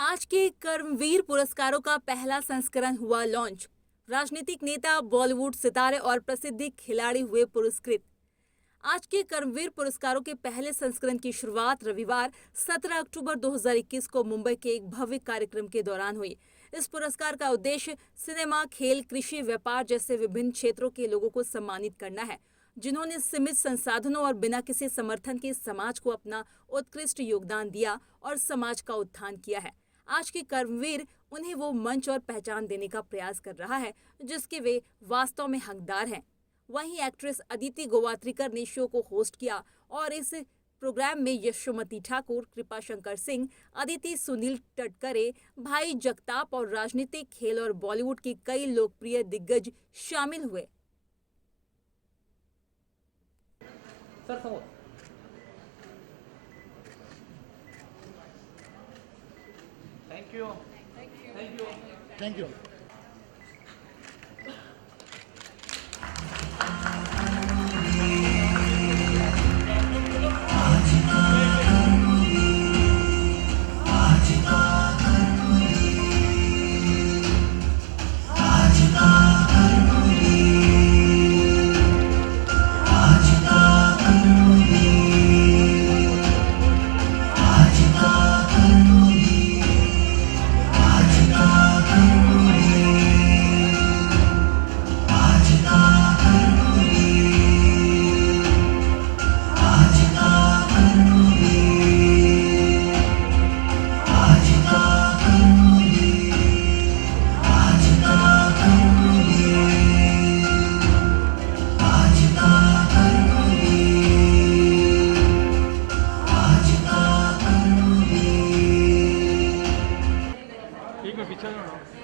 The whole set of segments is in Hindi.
आज के कर्मवीर पुरस्कारों का पहला संस्करण हुआ लॉन्च। राजनीतिक नेता, बॉलीवुड सितारे और प्रसिद्ध खिलाड़ी हुए पुरस्कृत। आज के कर्मवीर पुरस्कारों के पहले संस्करण की शुरुआत रविवार 17 अक्टूबर 2021 को मुंबई के एक भव्य कार्यक्रम के दौरान हुई। इस पुरस्कार का उद्देश्य सिनेमा, खेल, कृषि, व्यापार जैसे विभिन्न क्षेत्रों के लोगों को सम्मानित करना है, जिन्होंने सीमित संसाधनों और बिना किसी समर्थन के समाज को अपना उत्कृष्ट योगदान दिया और समाज का उत्थान किया है। आज के कर्मवीर उन्हें वो मंच और पहचान देने का प्रयास कर रहा है जिसके वे वास्तव में हकदार हैं। वहीं एक्ट्रेस अदिति गोवात्रिकर ने शो को होस्ट किया और इस प्रोग्राम में यशोमती ठाकुर, कृपा शंकर सिंह, अदिति, सुनील टटकरे, भाई जगताप और राजनीतिक, खेल और बॉलीवुड के कई लोकप्रिय दिग्गज शामिल हुए। Thank you. Thank you. Thank you.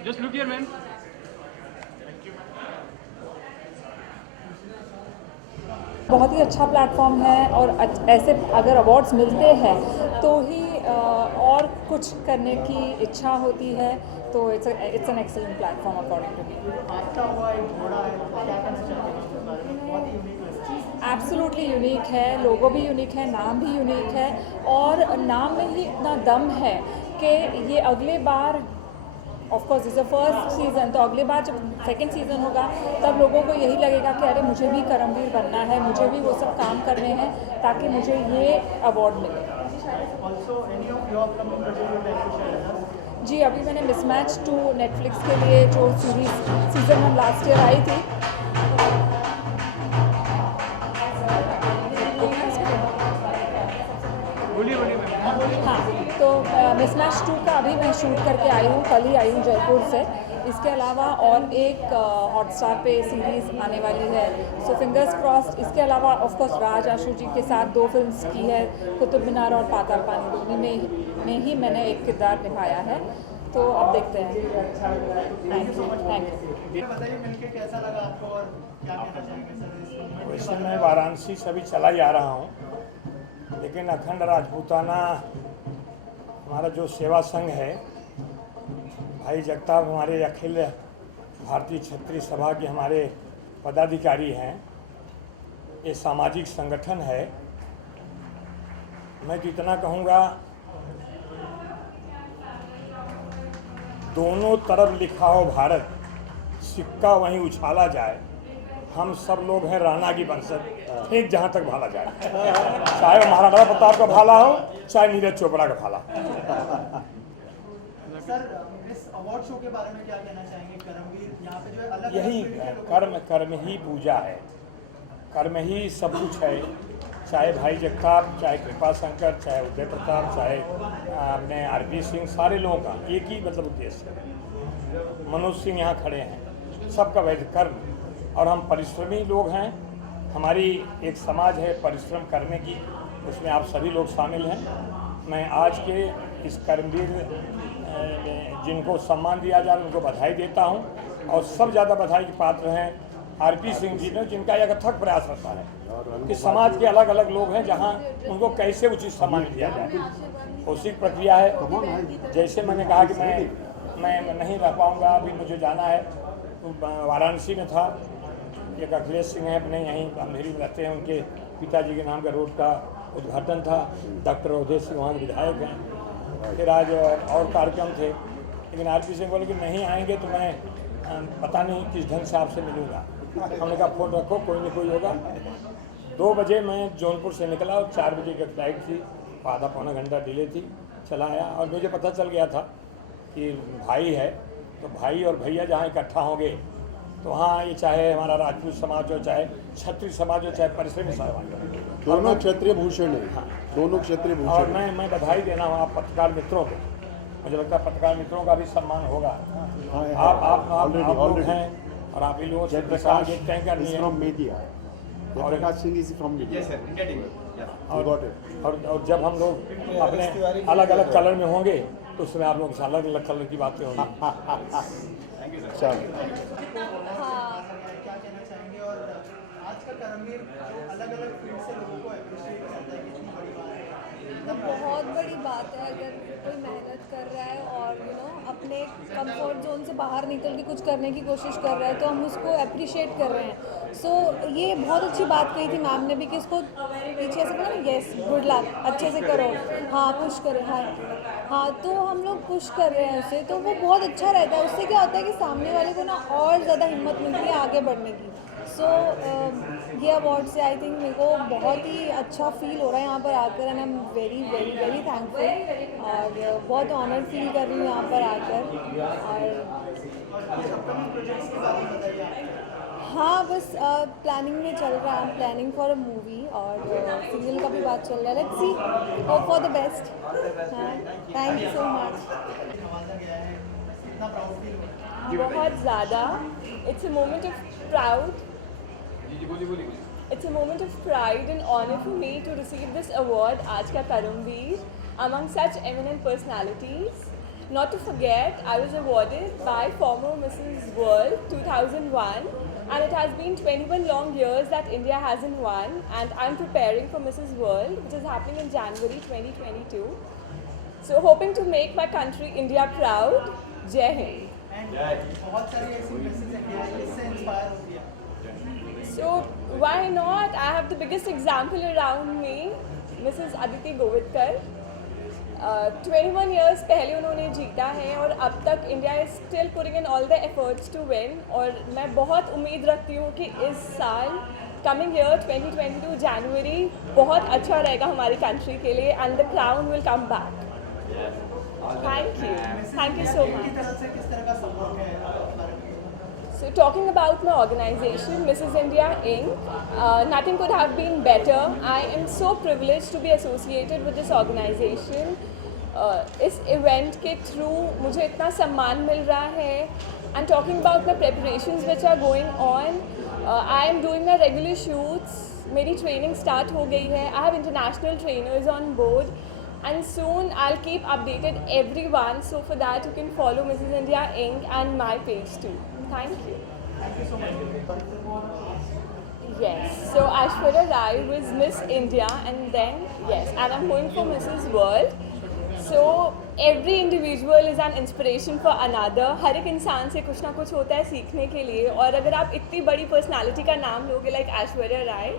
Just look here, man. बहुत ही अच्छा प्लेटफॉर्म है और ऐसे अगर अवार्ड्स मिलते हैं तो ही और कुछ करने की इच्छा होती है, तो it's an excellent platform according to me. आपका हुआ एक घोड़ा है, क्या कहना चाहेंगे इसके बारे में? बहुत ही यूनिक है। एब्सोल्युटली यूनिक है, लोगो भी यूनिक है, नाम भी यूनिक है और नाम में ही इतना दम है कि ये अगले बार of course is a first season, तो अगले बार जब सेकंड सीज़न होगा तब लोगों को यही लगेगा कि अरे मुझे भी करमवीर बनना है, मुझे भी वो सब काम करने हैं ताकि मुझे ये अवार्ड मिले। Also, any of your upcoming project you would like to share with us? जी, अभी मैंने मिसमैच 2 नेटफ्लिक्स के लिए जो series season 1 last year I थी, हाँ, तो मिसमैच 2 का अभी मैं शूट करके आई हूँ, कल ही आई हूँ जयपुर से। इसके अलावा और एक हॉटस्टार पे सीरीज़ आने वाली है, सो फिंगर्स क्रॉस्ड। इसके अलावा ऑफ कोर्स राज आशु जी के साथ 2 फिल्म्स की है, कुतुब मीनार और पाताल पानी, दोनों में ही मैंने एक किरदार निभाया है, तो अब देखते हैं। Thank you. बताइए मिलके कैसा लगा आपको और क्या कहना चाहेंगे सर? वैसे मैं वाराणसी से अभी चला जा रहा हूँ, लेकिन अखंड राजपूताना हमारा जो सेवा संघ है, भाई जगताप हमारे अखिल भारतीय क्षत्रिय सभा के हमारे पदाधिकारी हैं, ये सामाजिक संगठन है। मैं तो इतना कहूँगा, दोनों तरफ लिखा हो भारत, सिक्का वहीं उछाला जाए, हम सब लोग हैं राणा की वंशज, एक जहाँ तक भाला जाए, चाहे वो महाराणा प्रताप का भाला हो, चाहे नीरज चोपड़ा का भाला। सर, इस अवार्ड शो के बारे में क्या कहना चाहेंगे? कर्मवीर यहाँ पे जो है अलग यही कर्म ही पूजा है, कर्म ही सब कुछ है। चाहे भाई जगताप, चाहे कृपा शंकर, चाहे उदय प्रताप, चाहे अपने आरपी सिंह, सारे लोगों का एक ही मतलब उद्देश्य है। मनोज सिंह यहाँ खड़े हैं, सबका वैध कर्म, और हम परिश्रमी लोग हैं। हमारी एक समाज है परिश्रम करने की, उसमें आप सभी लोग शामिल हैं। मैं आज के इस कर्मवीर जिनको सम्मान दिया जा रहा है उनको बधाई देता हूं, और सब ज़्यादा बधाई के पात्र हैं आरपी सिंह जी ने, जिनका एक अथक प्रयास रहता है कि समाज के अलग अलग लोग हैं जहां उनको कैसे उचित सम्मान दिया जाए। उसी प्रक्रिया है। जैसे मैंने कहा कि मैं नहीं रह पाऊँगा, अभी मुझे जाना है, वाराणसी में था, एक अखिलेश सिंह है अपने यहीं अंधेरी में रहते हैं, उनके पिताजी के नाम का रोड का उद्घाटन था, डॉक्टर अवधेश सिंह वहाँ विधायक हैं, फिर आज और कार्यक्रम थे, लेकिन आरपी सिंह बोले कि नहीं आएंगे तो मैं पता नहीं किस ढंग से आपसे मिलूँगा। हमने कहा फ़ोन रखो, कोई नहीं कोई होगा। 2 बजे मैं जौनपुर से निकला और 4 बजे की फ्लाइट थी, आधा पौना घंटा डिले थी, चला आया। और मुझे पता चल गया था कि भाई है, तो भाई और भैया जहाँ इकट्ठा होंगे तो वहाँ ये चाहे हमारा राजपूत समाज हो, चाहे क्षत्रिय समाज हो, चाहे परिश्रमी समाज हो, दोनों क्षत्रिय भूषण है। हाँ, दोनों क्षत्रिय और भूषण। मैं बधाई देना हूँ आप पत्रकार मित्रों को। मुझे लगता है पत्रकार मित्रों का भी सम्मान होगा। आप लोग हैं और आप ही लोगों से प्रकाश तय करनी है। From media, Prakash Singh is from media. Yes, sir. India TV. और जब हम लोग अपने अलग अलग कलर में होंगे तो उसमें आप लोग से अलग अलग कलर की बातें होंगी। चलो, क्या कहना चाहेंगे? और आज का करमवीर जो अलग अलग फील्ड से लोगों को अप्रिशिएट करता है, कितनी बड़ी बात है। तो बहुत बड़ी बात है अगर कोई मेहनत कर रहा है और अपने कंफर्ट जोन से बाहर निकल के कुछ करने की कोशिश कर रहा है तो हम उसको अप्रिशिएट कर रहे हैं। सो ये बहुत अच्छी बात कही थी मैम ने भी कि इसको पीछे से बोला ना, यस गुड लक, अच्छे से करो, हाँ पुश करो, हाँ तो हम लोग पुश कर रहे हैं उसे, तो वो बहुत अच्छा रहता है। उससे क्या होता है कि सामने वाले को ना और ज़्यादा हिम्मत मिलती है आगे बढ़ने की। सो ये अवार्ड से आई थिंक मेरे को बहुत ही अच्छा फील हो रहा है यहाँ पर आकर, and I am very very very thankful और बहुत ऑनर्ड फील कर रही हूँ यहाँ पर आकर। और हाँ बस प्लानिंग में चल रहा है, प्लानिंग फॉर अ मूवी और सीरियल का भी बात चल रहा है। Let's see, hope for the best. हाँ, थैंक यू सो मच। बहुत ज़्यादा, it's a moment of proud, it's a moment of pride and honor for me to receive this award, Aaj Ka Karamveer, among such eminent personalities. Not to forget, I was awarded by former Mrs. World 2001, and it has been 21 long years that India hasn't won, and I'm preparing for Mrs. World, which is happening in January 2022. So hoping to make my country India proud. Jai Hind. बहुत सारी ऐसी ड्रेसेस हैं जिससे इंस्पायर होती है। So why not? I have the biggest example around me, Mrs. Aditi Govitकर. 21 years पहले उन्होंने जीता है और अब तक India is still putting in all the efforts to win. और मैं बहुत उम्मीद रखती हूँ कि इस साल कमिंग ईयर 2022 जनवरी बहुत अच्छा रहेगा हमारी कंट्री के लिए, and the crown will come back. Thank you so much. तरफ से किस तरह का सपोर्ट है? So talking about my organization, Mrs. India Inc., nothing could have been better. I am so privileged to be associated with this organization. इस event के through मुझे इतना सम्मान मिल रहा है. And talking about my preparations which are going on, I am doing my regular shoots. मेरी training start हो गई है. I have international trainers on board. And soon I'll keep updated everyone. So for that you can follow Mrs. India Inc. and my page too. Thank you. Thank you so much. Yes. So Aishwarya Rai was Miss India, and then yes, and I'm going for Mrs. World. So every individual is an inspiration for another. हर एक इंसान से कुछ ना कुछ होता है सीखने के लिए, और अगर आप इतनी बड़ी personality का नाम लोगे like Aishwarya Rai,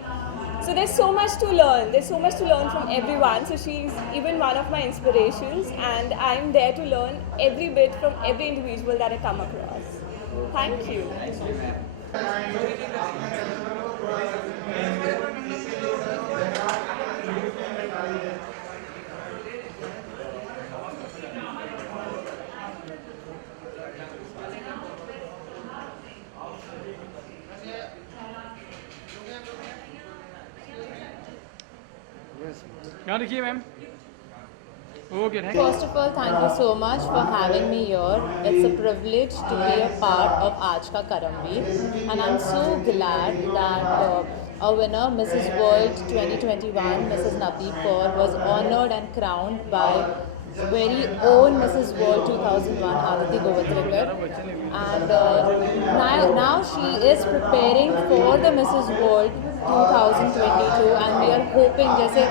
so there's so much to learn. There's so much to learn from everyone. So she's even one of my inspirations, and I'm there to learn every bit from every individual that I come across. Thank you. यहाँ देखिए ma'am. Okay, thank you. First of all, thank you so much for having me here. It's a privilege to be a part of Aaj Ka Karamveer, and I'm so glad that our winner, Mrs. World 2021, Mrs. Navdeep Kaur, was honoured and crowned by very own Mrs. World 2001, Aditi Govitrekar, and now she is preparing for the Mrs. World 2022 and we are hoping, जैसे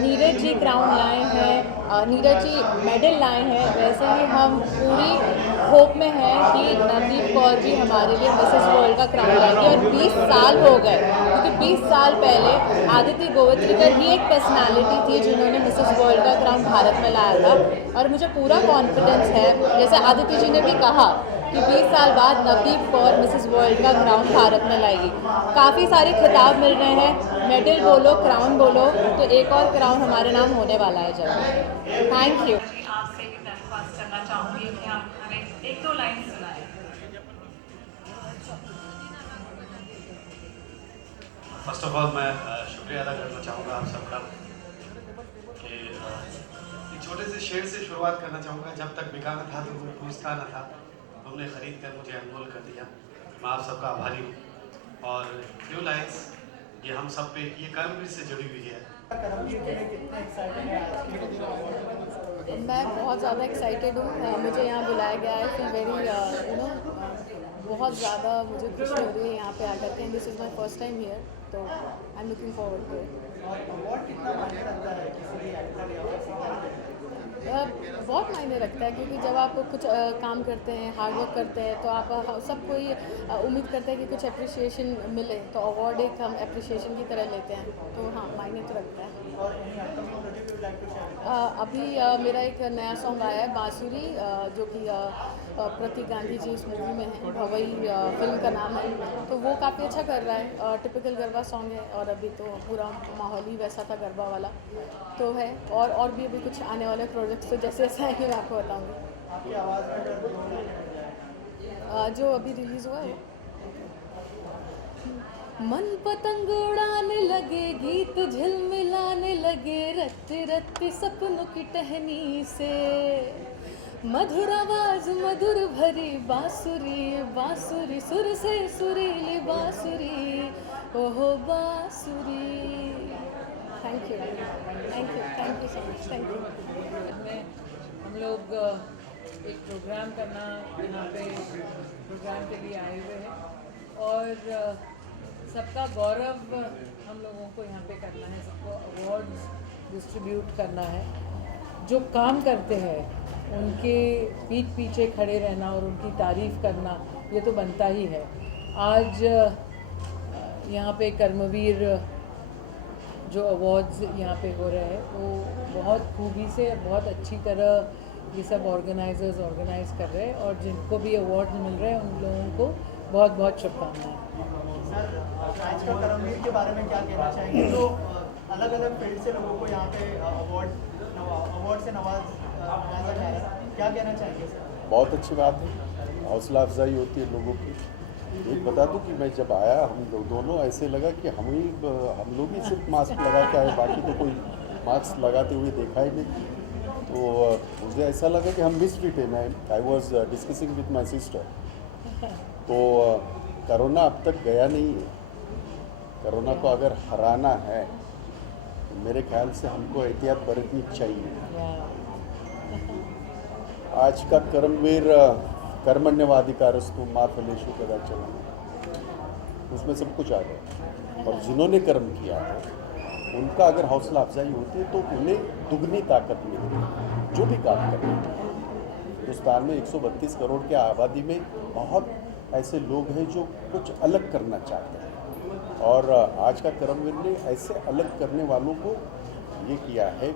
नीरज जी क्राउन लाए हैं, नीरज जी मेडल लाए हैं, वैसे ही हम पूरी होप में हैं कि नवदीप कौर भी हमारे लिए मिसेस वर्ल्ड का क्राउन लाएंगे। और 20 साल हो गए, क्योंकि 20 साल पहले आदिति गोवित्रिकर ही एक पर्सनालिटी थी जिन्होंने मिसेस वर्ल्ड का क्राउन भारत में लाया था। और मुझे पूरा कॉन्फिडेंस है, जैसे आदिति जी ने भी कहा कि 20 साल बाद नवदीप कौर मिसेस वर्ल्ड का क्राउन भारत में लाएगी। काफ़ी सारे खिताब मिल रहे हैं, मेडल बोलो, क्राउन बोलो, तो एक और क्राउन हमारे नाम होने वाला है जल्द। Thank you. आपसे भी दरख्वास्त करना चाहूँगी कि आप हमें एक दो लाइन सुनाएं। फर्स्ट ऑफ ऑल मैं शुक्रिया अदा करना चाहूँगा आप सबका कि एक छोटे से शेर से शुरुआत करना चाहूँगा। जब तक बिकाना था तो कोई पूछता न था, तुमने ख़रीद कर मुझे अनमोल कर दिया। मैं आप सबका आभारी हूँ। और फ्यू लाइन्स ये हम सब पे, ये कर्मवीर से जुड़ी हुई है। मैं बहुत ज़्यादा एक्साइटेड हूँ, मुझे यहाँ बुलाया गया है, फिर वेरी बहुत ज़्यादा मुझे खुशी हो रही है यहाँ पे आकर के। This is my first time here, तो I am looking forward to it. बहुत मायने रखता है, क्योंकि जब आप कुछ काम करते हैं, हार्ड वर्क करते हैं, तो आप सब कोई उम्मीद करते हैं कि कुछ अप्रिसिएशन मिले, तो अवार्ड एक हम अप्रिसिएशन की तरह लेते हैं, तो हाँ मायने तो रखता है। अभी मेरा एक नया सॉन्ग आया है बांसुरी, जो कि प्रतीक गांधी जी इस मूवी में है, भवई फिल्म का नाम है, तो वो काफ़ी अच्छा कर रहा है। टिपिकल गरबा सॉन्ग है, और अभी तो पूरा माहौल ही वैसा था गरबा वाला तो है। और भी अभी कुछ आने वाले प्रोजेक्ट्स तो जैसे जैसे आएंगे मैं आपको बताऊँगी। जो अभी रिलीज़ हुआ है, मन पतंग उड़ाने लगे, गीत झिलमिलाने लगे, रत्ती रत्ती सपनों की टहनी से, मधुर आवाज मधुर भरी बांसुरी, बांसुरी सुर से सुरीली बांसुरी, ओहो बांसुरी। Thank you so much, thank you. हम लोग एक प्रोग्राम करना यहाँ पे प्रोग्राम के लिए आए हुए हैं, और सबका गौरव हम लोगों को यहाँ पे करना है, सबको अवार्ड्स डिस्ट्रीब्यूट करना है। जो काम करते हैं उनके पीठ पीछे खड़े रहना और उनकी तारीफ़ करना, ये तो बनता ही है। आज यहाँ पे कर्मवीर जो अवार्ड्स यहाँ पे हो रहे हैं, वो बहुत खूबी से, बहुत अच्छी तरह ये सब ऑर्गेनाइजर्स ऑर्गेनाइज कर रहे हैं, और जिनको भी अवार्ड मिल रहे हैं उन लोगों को बहुत बहुत शुभकामनाएं। सर, आज का कर्मवीर के बारे में क्या कहना चाहेंगे? तो अलग अलग फील्ड से लोगों को यहाँ पे अवार्ड से नवाजा जा रहा है, क्या कहना चाहेंगे सर? बहुत अच्छी बात है, हौसला अफजाई होती है लोगों की। एक बता दूं कि मैं जब आया, हम लोग दोनों ऐसे लगा कि हम लोग ही सिर्फ मास्क लगा के आए, बाकी तो कोई मास्क लगाते हुए देखा ही नहीं। तो मुझे ऐसा लगा कि हम मिसफिट है। मैं I was discussing with my sister, तो कोरोना अब तक गया नहीं है। कोरोना को अगर हराना है तो मेरे ख्याल से हमको एहतियात बरतनी चाहिए। आज का कर्मवीर कर्मण्यवाधिकारस्तु मा फलेषु कदाचन, उसमें सब कुछ आ गया। और जिन्होंने कर्म किया है उनका अगर हौसला अफजाई होती है तो उन्हें दुगनी ताकत मिलती है जो भी काम करते हैं। हिंदुस्तान में 132 करोड़ की आबादी में बहुत ऐसे लोग हैं जो कुछ अलग करना चाहते हैं, और आज का कर्मवीर ने ऐसे अलग करने वालों को ये किया है,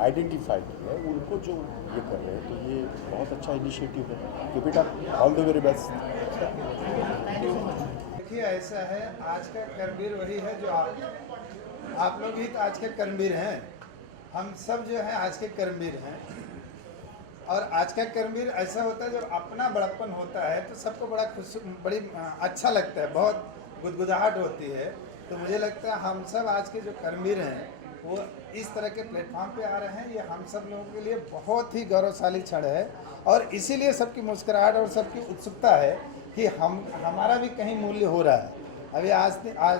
आइडेंटिफाई किया है उनको जो ये कर रहे हैं। तो ये बहुत अच्छा इनिशिएटिव है कि बेटा ऑल द वेरी बेस्ट। देखिए ऐसा है, आज का कर्मवीर वही है जो आप लोग ही तो आज के कर्मवीर हैं। हम सब जो है आज के कर्मवीर हैं, और आज का कर्मवीर ऐसा होता है जब अपना बड़प्पन होता है तो सबको बड़ी अच्छा लगता है, बहुत गुदगुदाहट होती है। तो मुझे लगता है हम सब आज के जो कर्मवीर हैं वो इस तरह के प्लेटफॉर्म पे आ रहे हैं, ये हम सब लोगों के लिए बहुत ही गौरवशाली क्षण है। और इसीलिए सबकी मुस्कुराहट और सबकी उत्सुकता है कि हमारा भी कहीं मूल्य हो रहा है।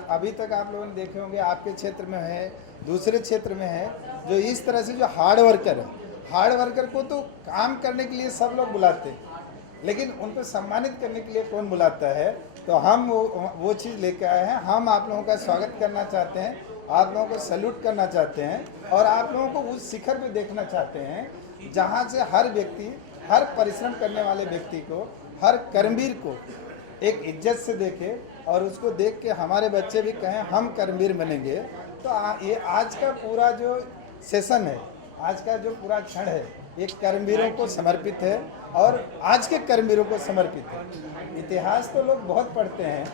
अभी तक आप लोगों ने देखे होंगे, आपके क्षेत्र में है, दूसरे क्षेत्र में है, जो इस तरह से जो हार्ड वर्कर है, हार्ड वर्कर को तो काम करने के लिए सब लोग बुलाते हैं, लेकिन उनको सम्मानित करने के लिए कौन बुलाता है? तो हम वो चीज़ लेके आए हैं। हम आप लोगों का स्वागत करना चाहते हैं, आप लोगों को सैल्यूट करना चाहते हैं और आप लोगों को उस शिखर पे देखना चाहते हैं जहाँ से हर व्यक्ति, हर परिश्रम करने वाले व्यक्ति को, हर कर्मवीर को एक इज्जत से देखे और उसको देख के हमारे बच्चे भी कहें हम कर्मवीर बनेंगे। तो ये आज का पूरा जो सेशन है, आज का जो पूरा क्षण है, एक कर्मवीरों को समर्पित है और आज के कर्मवीरों को समर्पित है। इतिहास तो लोग बहुत पढ़ते हैं,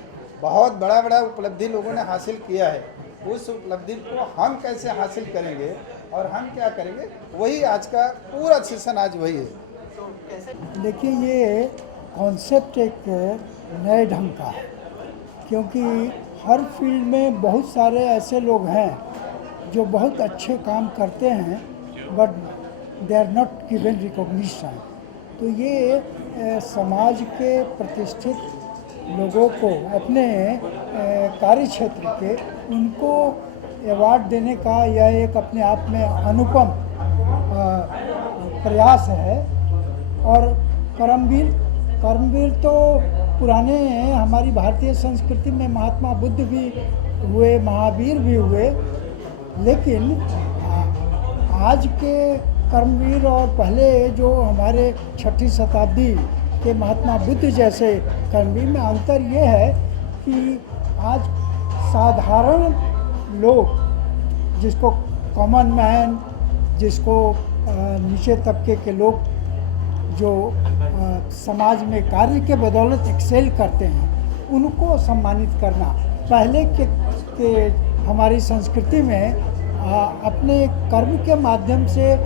बहुत बड़ा बड़ा उपलब्धि लोगों ने हासिल किया है, उस उपलब्धि को हम कैसे हासिल करेंगे और हम क्या करेंगे, वही आज का पूरा सेशन आज वही है। देखिए, ये कॉन्सेप्ट एक नए ढंग का है, क्योंकि हर फील्ड में बहुत सारे ऐसे लोग हैं जो बहुत अच्छे काम करते हैं but they are not given recognition. तो ये समाज के प्रतिष्ठित लोगों को अपने कार्य क्षेत्र के उनको अवार्ड देने का यह एक अपने आप में अनुपम प्रयास है। और कर्मवीर तो पुराने हमारी भारतीय संस्कृति में महात्मा बुद्ध भी हुए, महावीर भी हुए, लेकिन आज के कर्मवीर और पहले जो हमारे 6ठी शताब्दी के महात्मा बुद्ध जैसे कर्मवीर में अंतर ये है कि आज साधारण लोग, जिसको कॉमन मैन, जिसको नीचे तबके के लोग जो समाज में कार्य के बदौलत एक्सेल करते हैं, उनको सम्मानित करना। पहले के हमारी संस्कृति में अपने कर्म के माध्यम से,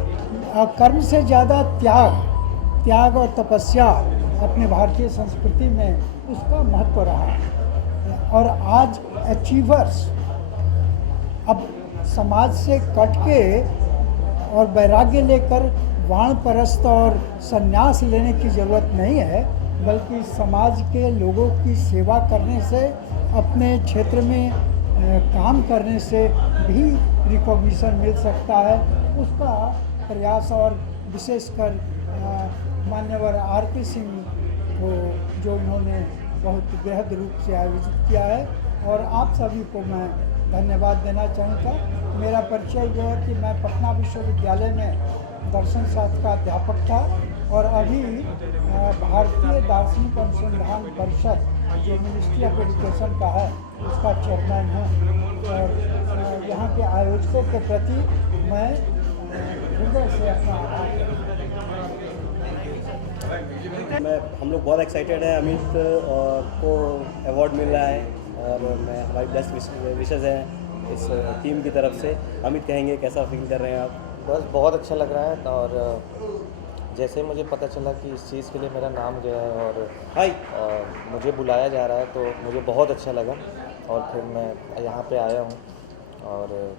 कर्म से ज़्यादा त्याग और तपस्या अपने भारतीय संस्कृति में उसका महत्व रहा है। और आज अचीवर्स अब समाज से कट के और वैराग्य लेकर वानप्रस्थ और संन्यास लेने की ज़रूरत नहीं है, बल्कि समाज के लोगों की सेवा करने से, अपने क्षेत्र में काम करने से भी रिकॉग्निशन मिल सकता है। उसका प्रयास और विशेषकर मान्यवर आरपी सिंह को, जो इन्होंने बहुत बेहद रूप से आयोजित किया है, और आप सभी को मैं धन्यवाद देना चाहूँगा। मेरा परिचय यह है कि मैं पटना विश्वविद्यालय में दर्शन शास्त्र का अध्यापक था और अभी भारतीय दार्शनिक अनुसंधान परिषद, जो मिनिस्ट्री ऑफ एजुकेशन का है, उसका चेयरमैन हूँ। और यहाँ के आयोजकों के प्रति मैं हृदय से अपना हम लोग बहुत एक्साइटेड हैं। अमित को अवार्ड मिल रहा है और मैं हमारी बेस्ट विशेज़ हैं इस टीम की तरफ से। अमित कहेंगे कैसा फील कर रहे हैं आप? बस बहुत अच्छा लग रहा है। और जैसे मुझे पता चला कि इस चीज़ के लिए मेरा नाम जो है और मुझे बुलाया जा रहा है, तो मुझे बहुत अच्छा लगा और फिर मैं यहाँ पे आया हूँ। और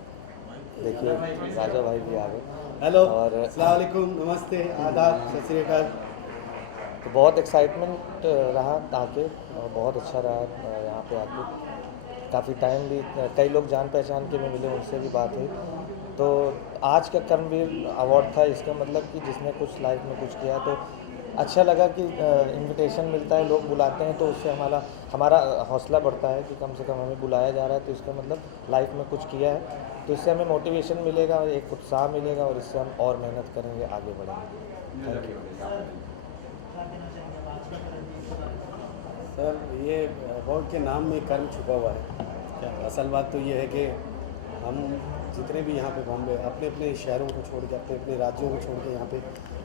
देखिए राजा भाई भी आ गए। हेलो और अस्सलाम वालेकुम, नमस्ते, आदाब, सत श्री अकाल। तो बहुत एक्साइटमेंट रहा आके और बहुत अच्छा रहा यहाँ पे आके। काफ़ी टाइम भी, कई लोग जान पहचान के में मिले, उनसे भी बात हुई। तो आज का कर्मवीर अवार्ड था, इसका मतलब कि जिसने कुछ लाइफ में कुछ किया, तो अच्छा लगा कि इनविटेशन मिलता है, लोग बुलाते हैं, तो उससे हमारा हौसला बढ़ता है कि कम से कम हमें बुलाया जा रहा है, तो इसका मतलब लाइफ में कुछ किया है, तो इससे हमें मोटिवेशन मिलेगा, एक उत्साह मिलेगा और इससे हम और मेहनत करेंगे, आगे बढ़ेंगे। Thank you sir. ये अवार्ड के नाम में कर्म छुपा हुआ है। असल बात तो ये है कि हम जितने भी यहाँ पे बॉम्बे अपने अपने शहरों को छोड़ के, अपने अपने राज्यों को छोड़ के यहाँ पे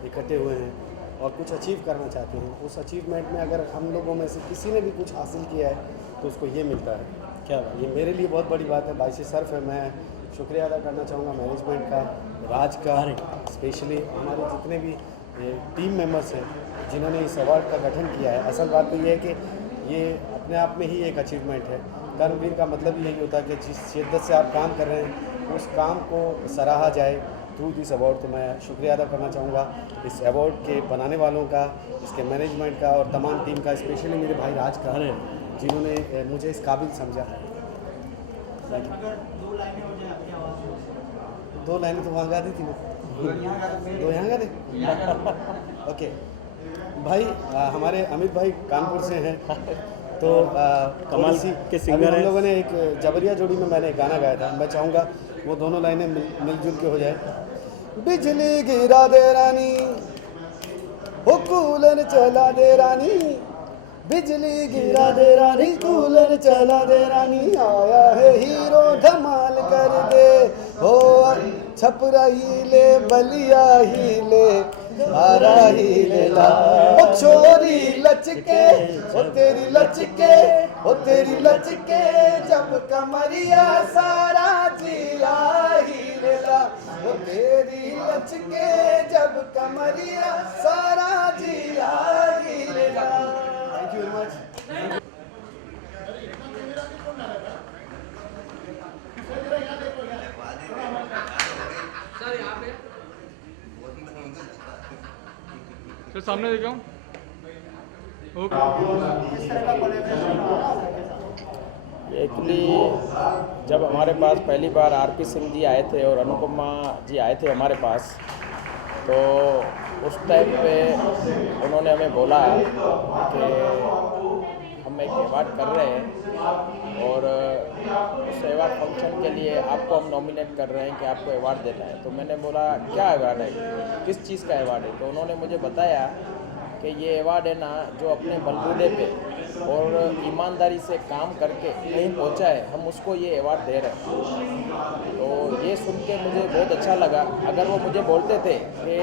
इकट्ठे हुए हैं और कुछ अचीव करना चाहते हैं। उस अचीवमेंट में अगर हम लोगों में से किसी ने भी कुछ हासिल किया है तो उसको ये मिलता है। क्या ये मेरे लिए बहुत बड़ी बात है, बाइसे सर्फ है। मैं शुक्रिया अदा करना चाहूँगा मैनेजमेंट का, राज का, स्पेशली हमारे जितने भी टीम मेंबर्स हैं जिन्होंने इस अवार्ड का गठन किया है। असल बात तो ये है कि ये अपने आप में ही एक अचीवमेंट है। कर्मवीर का मतलब यही होता है कि जिस शिद्दत से आप काम कर रहे हैं उस काम को सराहा जाए थ्रू दिस अवार्ड। तो मैं शुक्रिया अदा करना चाहूँगा इस अवार्ड के बनाने वालों का, इसके मैनेजमेंट का और तमाम टीम का, स्पेशली मेरे भाई राज का, जिन्होंने मुझे इस काबिल समझा। दो लाइनें तो वहाँ गा दी थी, दो यहाँ गा दी। ओके भाई, हमारे अमित भाई कानपुर से हैं, तो कमाल के सिंगर अभी हम हैं। लोगों ने एक जबरिया जोड़ी में मैंने एक गाना गाया था, मैं चाहूँगा वो दोनों लाइनें मिलजुल के हो जाए। बिजली गिरा दे रानी, हो कूलर चला दे रानी, बिजली गिरा दे रानी, कूलर चला दे रानी, आया है हीरो धमाल कर दे, हो छपरा ही ले बलिया ही ले, आरा ही ले ला, ओ छोरी लचके, ओ तेरी लचके, ओ तेरी लचके, जब कमरिया सारा जिला ही ले ला, ओ तेरी लचके, जब कमरिया सारा जिला ही ले ला। Thank you very much. Sir सामने देखा हूँ। एक्चुअली जब हमारे पास पहली बार आरपी सिंह जी आए थे और अनुपमा जी आए थे हमारे पास, तो उस टाइम पे उन्होंने हमें बोला कि हम एक अवार्ड कर रहे हैं और उस अवार्ड फंक्शन के लिए आपको हम नॉमिनेट कर रहे हैं कि आपको अवार्ड देना है। तो मैंने बोला क्या अवार्ड है, किस चीज़ का अवार्ड है? तो उन्होंने मुझे बताया कि ये अवार्ड है ना, जो अपने बलबूते पे और ईमानदारी से काम करके कहीं पहुंचा है, हम उसको ये अवार्ड दे रहे हैं। तो ये सुन के मुझे बहुत अच्छा लगा। अगर वो मुझे बोलते थे कि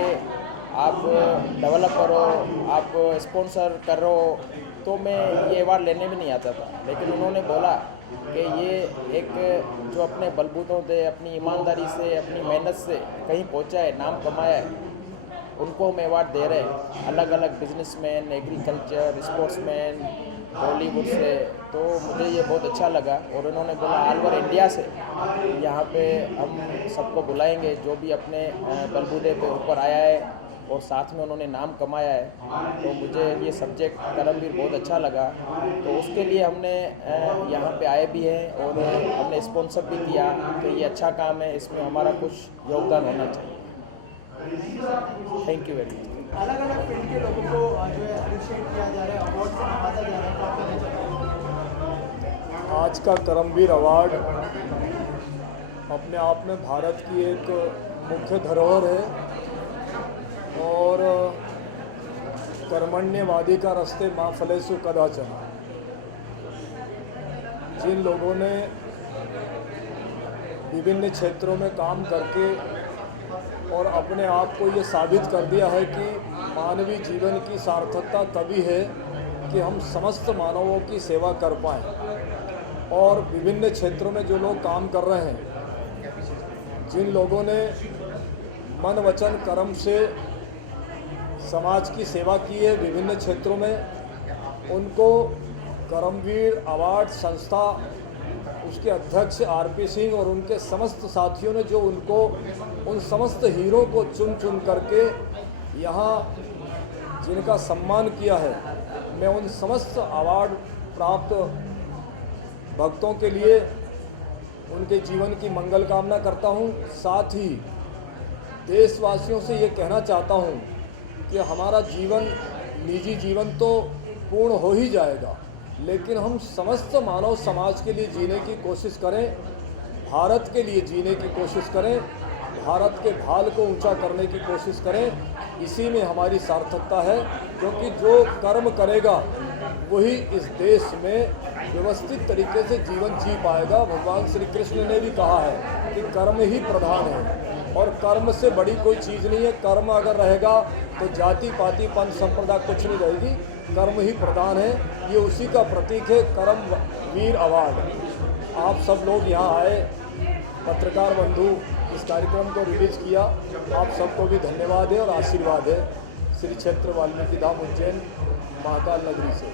आप डेवलप करो, आप स्पॉन्सर करो, तो मैं ये अवार्ड लेने भी नहीं आता था। लेकिन उन्होंने बोला कि ये एक जो अपने बलबूतों से, अपनी ईमानदारी से, अपनी मेहनत से कहीं पहुंचा है, नाम कमाया है, उनको हम अवार्ड दे रहे हैं। अलग अलग बिजनेसमैन, एग्रीकल्चर, स्पोर्ट्समैन, बॉलीवुड से। तो मुझे ये बहुत अच्छा लगा और उन्होंने बोला ऑल ओवर इंडिया से यहाँ पे हम सबको बुलाएंगे जो भी अपने बलबूते पे ऊपर आया है और साथ में उन्होंने नाम कमाया है। तो मुझे ये सब्जेक्ट करमवीर बहुत अच्छा लगा। तो उसके लिए हमने यहाँ पे आए भी हैं और हमने स्पॉन्सर भी किया कि ये अच्छा काम है, इसमें हमारा कुछ योगदान होना चाहिए। Thank you very much. अलग अलग फील्ड के लोगों को जो है अप्रिशिएट किया जा रहा है, अवार्ड से नवाजा जा रहा है, क्या कहना चाहते हैं? आज का करमवीर अवार्ड अपने आप में भारत की एक मुख्य धरोहर है और कर्मण्यवादी का रास्ते माँ फलेसु कदाचन। जिन लोगों ने विभिन्न क्षेत्रों में काम करके और अपने आप को ये साबित कर दिया है कि मानवीय जीवन की सार्थकता तभी है कि हम समस्त मानवों की सेवा कर पाएँ। और विभिन्न क्षेत्रों में जो लोग काम कर रहे हैं, जिन लोगों ने मन वचन कर्म से समाज की सेवा की है विभिन्न क्षेत्रों में, उनको करमवीर अवार्ड संस्था, उसके अध्यक्ष आरपी सिंह और उनके समस्त साथियों ने जो उनको उन समस्त हीरो को चुन चुन करके यहाँ जिनका सम्मान किया है, मैं उन समस्त अवार्ड प्राप्त भक्तों के लिए उनके जीवन की मंगल कामना करता हूँ। साथ ही देशवासियों से ये कहना चाहता हूँ कि हमारा जीवन, निजी जीवन तो पूर्ण हो ही जाएगा, लेकिन हम समस्त मानव समाज के लिए जीने की कोशिश करें, भारत के लिए जीने की कोशिश करें, भारत के भाल को ऊंचा करने की कोशिश करें। इसी में हमारी सार्थकता है, क्योंकि जो कर्म करेगा वही इस देश में व्यवस्थित तरीके से जीवन जी पाएगा। भगवान श्री कृष्ण ने भी कहा है कि कर्म ही प्रधान है और कर्म से बड़ी कोई चीज़ नहीं है। कर्म अगर रहेगा तो जाति पाति पंथ संप्रदाय कुछ नहीं रहेगी, कर्म ही प्रधान है। ये उसी का प्रतीक है करमवीर अवार्ड। आप सब लोग यहाँ आए, पत्रकार बंधु इस कार्यक्रम को रिलीज किया, आप सबको भी धन्यवाद है और आशीर्वाद है। श्री क्षेत्र वाल्मीकि धाम उज्जैन महाकाल नगरी से।